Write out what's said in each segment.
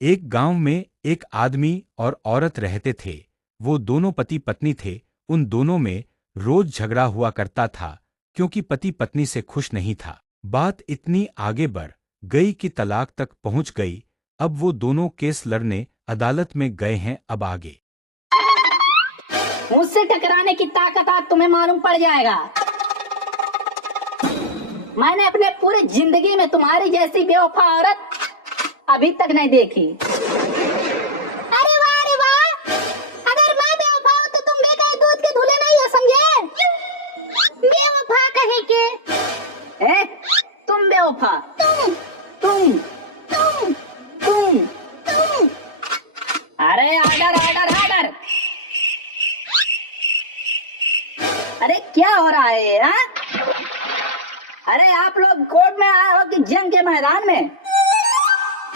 एक गांव में एक आदमी और औरत रहते थे। वो दोनों पति पत्नी थे। उन दोनों में रोज झगड़ा हुआ करता था, क्योंकि पति पत्नी से खुश नहीं था। बात इतनी आगे बढ़ गई कि तलाक तक पहुंच गई। अब वो दोनों केस लड़ने अदालत में गए हैं। अब आगे मुझसे टकराने की ताकत आज तुम्हें मालूम पड़ जाएगा। मैंने अपने पूरी जिंदगी में तुम्हारी जैसी बेवफा औरत अभी तक नहीं देखी। अरे वाह, अगर मैं बेवफा हूँ तो तुम बेकार दूध के धुले नहीं हो, समझे? बेवफा कहे के तुम बेवफा, तुम तुम तुम तुम तुम अरे ऑर्डर ऑर्डर ऑर्डर। अरे क्या हो रहा है हाँ? अरे आप लोग कोर्ट में आए हो कि जंग के मैदान में?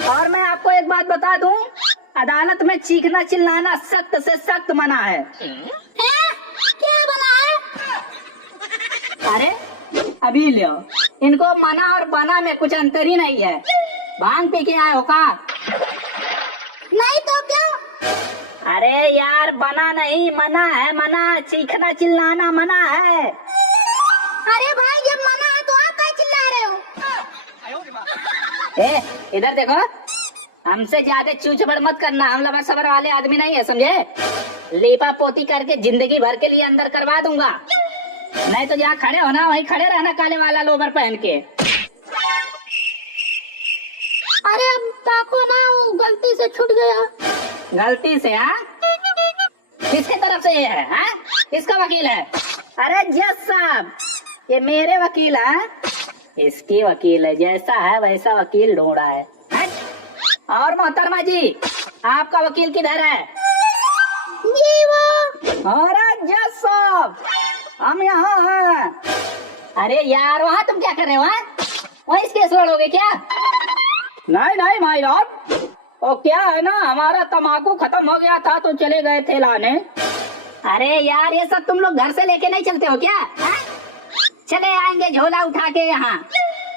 और मैं आपको एक बात बता दूं, अदालत में चीखना चिल्लाना सख्त से सख्त मना है। क्या बना है? अरे अभी लो, इनको मना और बना में कुछ अंतर ही नहीं है। भांग पी के आए हो का? नहीं तो क्या? अरे यार, बना नहीं मना है, मना। चीखना चिल्लाना मना है। अरे भाई, जब मना है तो आप क्या चिल्ला रहे हो? इधर देखो, हमसे ज्यादा चूचबड़ मत करना। हम लबर सबर वाले आदमी नहीं है, समझे? लीपा पोती करके जिंदगी भर के लिए अंदर करवा दूंगा। नहीं तो जहाँ खड़े हो ना वहीं खड़े रहना, काले वाला लोबर पहन के। अरे अब ताको ना, वो गलती से छूट गया। गलती से? हाँ, किसकी तरफ से ये है? हाँ, किसका वकील है? अरे जज साहब, ये मेरे वकील है। इसकी वकील है, जैसा है वैसा वकील ढूंढा है। और मोहतरमा जी, आपका वकील किधर है? ये वो। अरे जज साहब, हम यहाँ हैं। अरे यार, वहाँ तुम क्या कर रहे हो? वहीं केस लड़ोगे क्या? नहीं नहीं माय लॉर्ड, वो क्या है ना, हमारा तम्बाकू खत्म हो गया था तो चले गए थे लाने। अरे यार, ये सब तुम लोग घर से लेके नहीं चलते हो क्या? चले आएंगे झोला उठा के यहाँ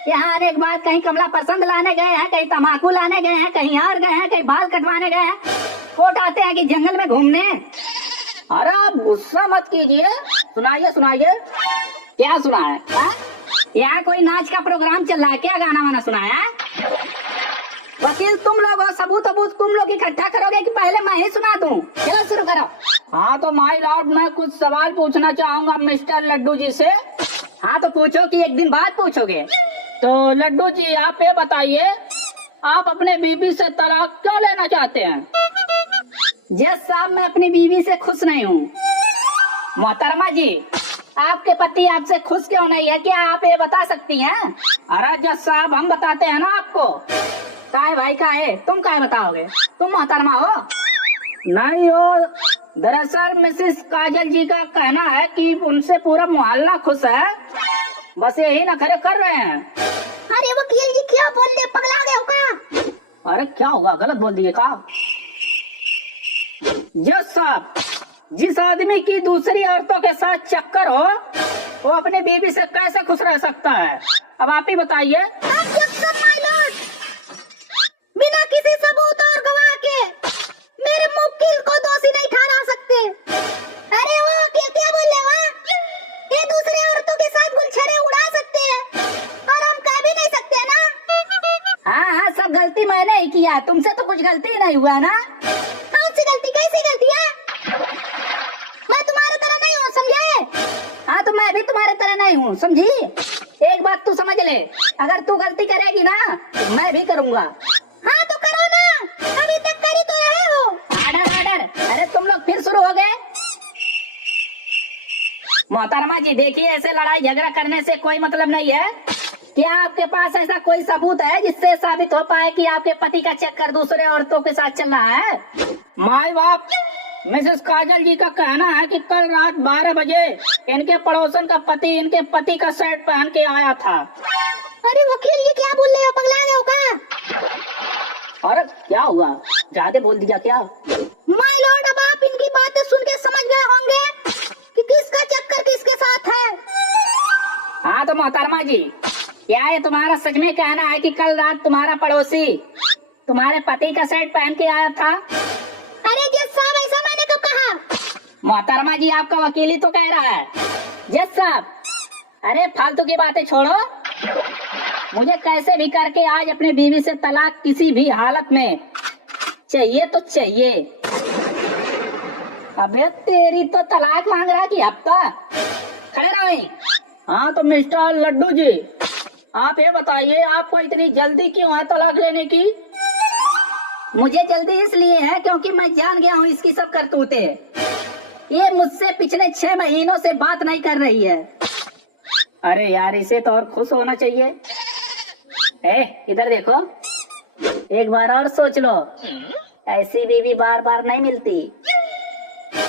आने के बाद कहीं कमला पसंद लाने गए हैं, कहीं तम्बाकू लाने गए हैं, कहीं हार गए हैं, कहीं बाल कटवाने गए हैं। कोर्ट आते हैं कि जंगल में घूमने। अरे आप गुस्सा मत कीजिए, सुनाइए सुनाइए। क्या सुना है? यहाँ कोई नाच का प्रोग्राम चल रहा है क्या? गाना वाना सुनाया? वकील तुम लोग हो, सबूत तुम लोग इकट्ठा करोगे कि पहले मैं ही सुना दूं? चलो शुरू करो। हाँ तो माय लॉर्ड, मैं कुछ सवाल पूछना चाहूंगा मिस्टर लड्डू जी से। हाँ तो पूछो कि एक दिन बाद पूछोगे। तो लड्डू जी, आप ये बताइए, आप अपने बीवी से तलाक क्यों लेना चाहते हैं? जज साहब, मैं अपनी बीवी से खुश नहीं हूँ। मोहतरमा जी, आपके पति आपसे खुश क्यों नहीं है, क्या आप ये बता सकती हैं? अरे जज साहब, हम बताते हैं ना आपको। काहे भाई काहे? तुम काहे बताओगे? तुम मोहतरमा हो? नहीं हो। दरअसल मिसेस काजल जी का कहना है कि उनसे पूरा मोहल्ला खुश है, बस यही नखरे कर रहे हैं। अरे वकील जी, क्या बोल रहे, पगला गए हो क्या? अरे क्या होगा, गलत बोल दिए का? जज साहब, जिस आदमी की दूसरी औरतों के साथ चक्कर हो, वो अपनी बीवी से कैसे खुश रह सकता है? अब आप ही बताइए। बिना किसी सबूत और गवाह के मेरे मुवक्किल को दोषी नहीं ठहरा सकते। अरे वो क्या बोल रहे हो? ये दूसरे औरतों के साथ गुलछरे उड़ा सकते हैं और हम कह भी नहीं सकते ना? हाँ, सब गलती मैंने ही किया, तुमसे तो कुछ गलती ही नहीं हुआ ना। कौन सी गलती? कैसी गलती है? मैं तुम्हारे तरह नहीं हूँ, समझे? हाँ तो मैं भी तुम्हारे तरह नहीं हूँ, समझी? एक बात तू समझ ले, अगर तू गलती करेगी ना तो मैं भी करूँगा। हाँ तो करो ना, अभी तक कर ही तो रहे हो। Order order. अरे तुम लोग फिर शुरू हो गए। मोहतरमा जी देखिए, ऐसे लड़ाई झगड़ा करने से कोई मतलब नहीं है। क्या आपके पास ऐसा कोई सबूत है जिससे साबित हो पाए कि आपके पति का चक्कर दूसरे औरतों के साथ चल रहा है? माय बाप, मिसेस काजल जी का कहना है कि कल रात 12 बजे इनके पड़ोसन का पति इनके पति का शर्ट पहन के आया था। अरे वकील, ये क्या बोल रहे हो, पगला गए हो क्या? और क्या हुआ, ज्यादा बोल दिया क्या? माय लॉर्ड, अब आप इनकी बातें सुन के समझ गए होंगे कि किसका चक्कर किसके साथ है। हाँ तो मोहतरमा जी, क्या ये तुम्हारा सच में कहना है कि कल रात तुम्हारा पड़ोसी तुम्हारे पति का सेट पहन के आया था। अरे जज साहब ऐसा मैंने कब कहा? मोहतरमा जी आपका वकील ही तो कह रहा है। जज साहब, अरे फालतू की बातें छोड़ो, मुझे कैसे भी करके आज अपनी बीवी से तलाक किसी भी हालत में चाहिए तो चाहिए। अबे तेरी तो तलाक मांग रहा कि हफ्ता खड़े रहो वहीं। हाँ तो मिस्टर लड्डू जी, आप ये बताइए आपको इतनी जल्दी क्यों है तलाक लेने की? मुझे जल्दी इसलिए है क्योंकि मैं जान गया हूँ इसकी सब करतूतें। ये मुझसे पिछले 6 महीनों से बात नहीं कर रही है। अरे यार, इसे तो और खुश होना चाहिए। इधर देखो, एक बार और सोच लो, ऐसी बीवी बार बार नहीं मिलती।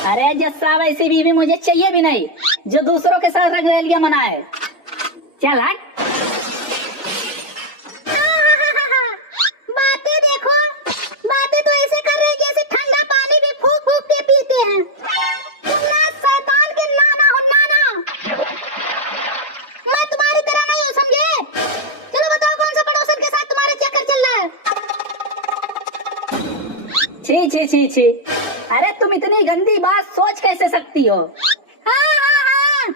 अरे जज साहब, ऐसी बीवी मुझे चाहिए भी नहीं जो दूसरों के साथ रंगरेलियां मनाए। चल हट। बातें देखो, बातें तो ऐसे कर रहे जैसे ठंडा पानी भी फूक फूक के पीते हैं। तुम ना शैतान के नाना हो नाना। मैं तुम्हारी तरह नहीं हूँ, समझे? चलो बताओ कौन सा पड़ोसन के साथ तुम्हारा चक्कर चल रहा है? छी छी छी छी, अरे तुम इतनी गंदी बात सोच कैसे सकती हो? हाँ,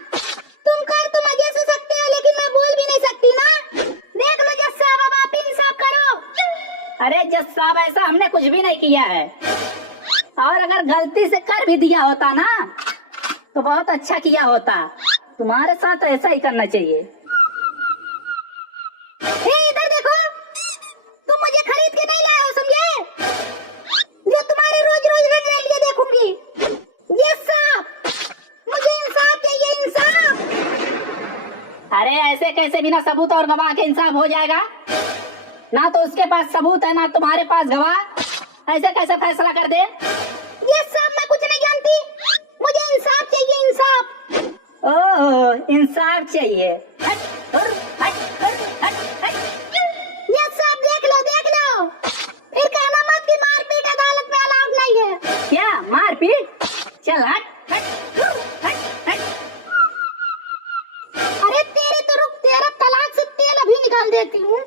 तुम कर तो मजे से सकते हो लेकिन मैं बोल भी नहीं सकती ना। देख लो जज साहब, अब आप इंसाफ करो। अरे जज साहब, ऐसा हमने कुछ भी नहीं किया है, और अगर गलती से कर भी दिया होता ना तो बहुत अच्छा किया होता। तुम्हारे साथ ऐसा ही करना चाहिए। इधर देखो, तुम मुझे खरीद के नहीं लाए हो, समझे? जो तुम्हारे रोज रोज रंगरेलियां देखूंगी। यस साहब, मुझे इंसाफ चाहिए, इंसाफ। अरे ऐसे कैसे बिना सबूत और गवाह के इंसाफ हो जाएगा? ना तो उसके पास सबूत है ना तुम्हारे पास गवाह, ऐसे कैसे फैसला कर दे? यस साहब, मैं कुछ नहीं जानती, मुझे इंसाफ चाहिए, इंसाफ। ओह, इंसाफ चाहिए। हट, हट, हट, हट, हट, हट। यस साहब, देख लो देख लो, फिर कहना मत कि मारपीट अदालत में अलाउड नहीं है। क्या मारपीट? चल हट, हट, हट, हट। अरे तेरे तो रुक, तेरा तलाक से तेल अभी निकाल देती हूँ।